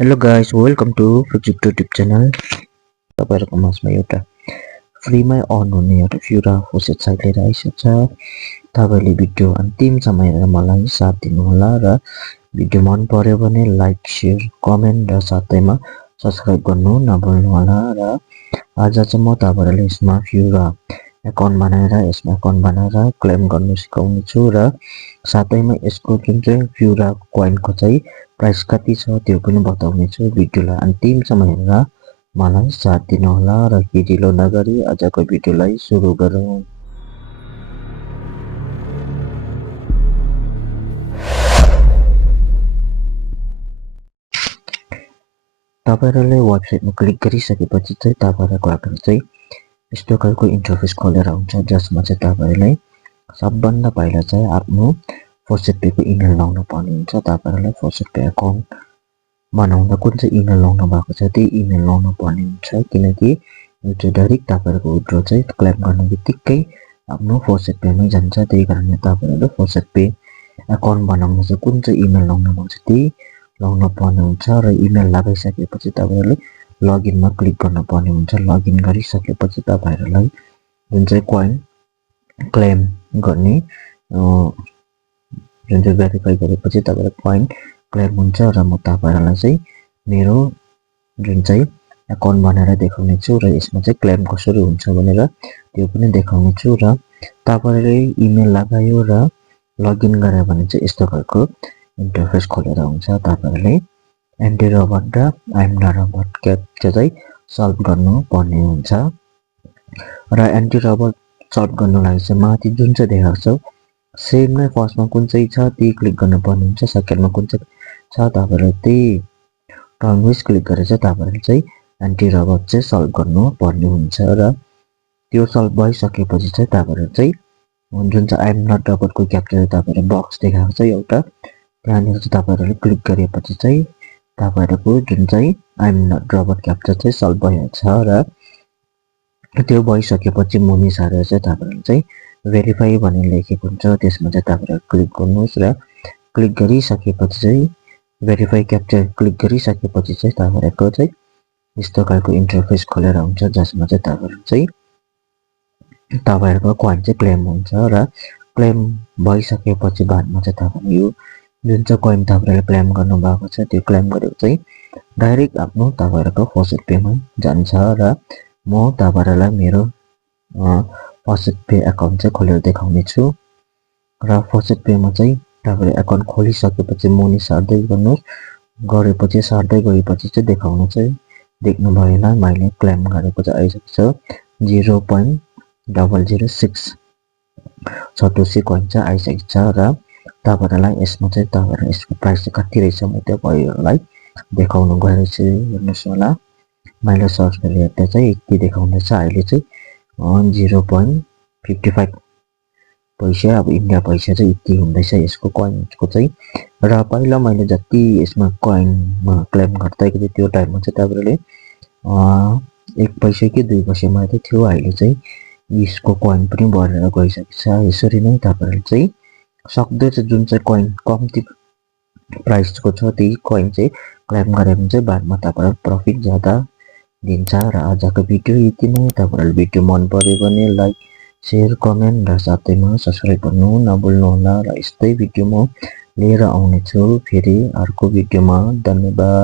Hello guys, welcome to project YouTube channel. तपाईँहरूको माझमा एउटा फ्रीमै अन हुने एउटा फ्युरा फोसेट साइट लिएर आइसकेको छ। तपाईँले भिडियो अन्तिमसम्म हेरेर मलाई साथ दिनुहोला र भिडियो मन पर्यो भने लाइक, सेयर, कमेन्ट र साथैमा सब्सक्राइब गर्नु नभुल्नुहोला। र आज चाहिँ म तपाईँहरूलाई यसमा फ्युरा एकाउन्ट बनाएर क्लेम गर्नु सिकाउने छु र साथैमा यसको जुन चाहिँ फ्युरा कोइनको चाहिँ प्राइस कति छ त्यो पनि बताउने छु। भिडियोलाई अन्तिमसम्म हेरेर मलाई साथ दिनुहोला र ढिलो नगरी आजको भिडियोलाई सुरु गरौँ। तपाईहरुले वेबसाइटमा क्लिक गरिसकेपछि चाहिँ तपाईहरुको अगाडि चाहिँ यस्तो खालको इन्टरफेस खोलेर आउँछ, जसमा चाहिँ तपाईहरुले सबभन्दा पहिला चाहिँ आफ्नो फोसेट पेको इमेल लाउनु पर्ने हुन्छ। तपाईहरुलाई फोसेट पे एकाउन्ट बनाउँदा कुन चाहिँ इमेल लाउनु भएको छ त्यही इमेल लाउनु पर्ने हुन्छ, किनकि यो चाहिँ डाइरेक्ट तपाईहरुको विथड्र चाहिँ क्लेम गर्ने बित्तिकै आफ्नो फोसेट पेमै जान्छ। त्यही कारणले तपाईहरुले फोसेट पे एकाउन्ट बनाउन चाहिँ कुन चाहिँ इमेल लाउनु भएको छ त्यही लाउनु पर्ने हुन्छ र इमेल लगाइसकेपछि तपाईहरुले लगइनमा क्लिक गर्नुपर्ने हुन्छ। लगइन गरिसकेपछि तपाईहरुलाई जुन चाहिँ कोइन क्लेम गर्ने जुन चाहिँ भेरिफाई गरेपछि तपाईहरुको कोइन क्लेम हुन्छ र म तपाईहरुलाई चाहिँ मेरो जुन चाहिँ एकाउन्ट बनाएर देखाउने छु र यसमा चाहिँ क्लेम कसरी हुन्छ भनेर त्यो पनि देखाउने छु। र तपाईहरुले इमेल लगायो र लगइन गरे भने चाहिँ यस्तो खालको इन्टरफेस खोलेर आउँछ। तपाईहरुले एन्टी रोबोट र आइएम नट रोबोट क्याप्चा चाहिँ सल्भ गर्नु पर्ने हुन्छ र एन्टी रोबोट सल्भ गर्नुको लागि चाहिँ माथि जुन चाहिँ देखाएको छ सेम नै फर्स्टमा कुन चाहिँ छ त्यही क्लिक गर्नुपर्ने हुन्छ, सेकेन्डमा कुन चाहिँ छ तपाईहरुले त्यही टर्नवाइज क्लिक गरेर चाहिँ तपाईहरुले चाहिँ एन्टी रोबोट चाहिँ सल्भ गर्नु पर्ने हुन्छ र त्यो सल्भ भइसकेपछि चाहिँ तपाईहरु चाहिँ जुन चाहिँ आइएम नट रोबोटको क्याप्चा तपाईहरु बक्स देखाएको छ एउटा, त्यहाँनिर चाहिँ तपाईहरुले क्लिक गरेपछि चाहिँ तपाईहरुको जुन चाहिँ आइएम नट रोबोट क्याप्चा चाहिँ सल्भ भइहाल्छ र त्यो भइसकेपछि मुनि सारेर चाहिँ तपाईहरुले चाहिँ भेरिफाई भनेर लेखेको हुन्छ, त्यसमा चाहिँ तपाईहरु क्लिक गर्नुहोस् र क्लिक गरिसकेपछि चाहिँ भेरिफाई क्याप्चा क्लिक गरिसकेपछि चाहिँ तपाईहरुको चाहिँ यस्तो खालको इन्टरफेस खोलेर आउँछ, जसमा चाहिँ तपाईहरु चाहिँ तपाईहरुको कोइन चाहिँ क्लेम हुन्छ र क्लेम भइसकेपछि बादमा चाहिँ तपाईहरु यो जुन चाहिँ कोइन तपाईहरुले क्लेम गर्नु भएको छ त्यो क्लेम गरेको चाहिँ डाइरेक्ट आफ्नो तपाईहरुको फोसेट पेमा जान्छ र म तपाईहरुलाई मेरो फोसेट पे एकाउन्ट चाहिँ खोलेर देखाउने छु र फोसेट पेमा चाहिँ तपाईहरु एकाउन्ट खोलिसकेपछि मुनि सार्दै गर्नुहोस्, गरेपछि सार्दै गएपछि चाहिँ देखाउनु चाहिँ देख्नु भएन, मैले क्लेम गरेको चाहिँ आइसकेको छ 0.006 सतोसी कोइन चाहिँ आइसकेको छ र तपाईहरुलाई यसमा चाहिँ तपाईहरु यसको प्राइस चाहिँ कति रहेछ म तपाईहरुलाई देखाउन गइरहेछु। हेर्नुस् होला, मैले सर्च गरेर हेर्दा चाहिँ यति देखाउँदैछ अहिले चाहिँ 0.55 पैसा, अब इन्डिया पैसा चाहिँ यति हुँदैछ यसको कोइनको चाहिँ। र पहिला मैले जति यसमा कोइनमा क्लेम गर्दै गएँ त्यो टाइममा चाहिँ तपाईहरुले 1 पैसा कि 2 पैसा मात्रै थियो, अहिले चाहिँ यसको कोइन पनि बढेर गइसकेको छ। यसरी नै तपाईहरुले चाहिँ सक्दो चाहिँ जुन चाहिँ कोइन कम्ती प्राइसको छ त्यही कोइन चाहिँ क्लेम गरे भने चाहिँ बादमा तपाईहरु प्रफिट ज्यादा दिन्छ। र आजको भिडियो यति नै। तपाईहरुलाई भिडियो मन पर्यो भने लाइक, सेयर, कमेन्ट र साथैमा सब्सक्राइब गर्नु नभुल्नुहोला र यस्तै भिडियो म लिएर आउने छु फेरि अर्को भिडियोमा। धन्यवाद।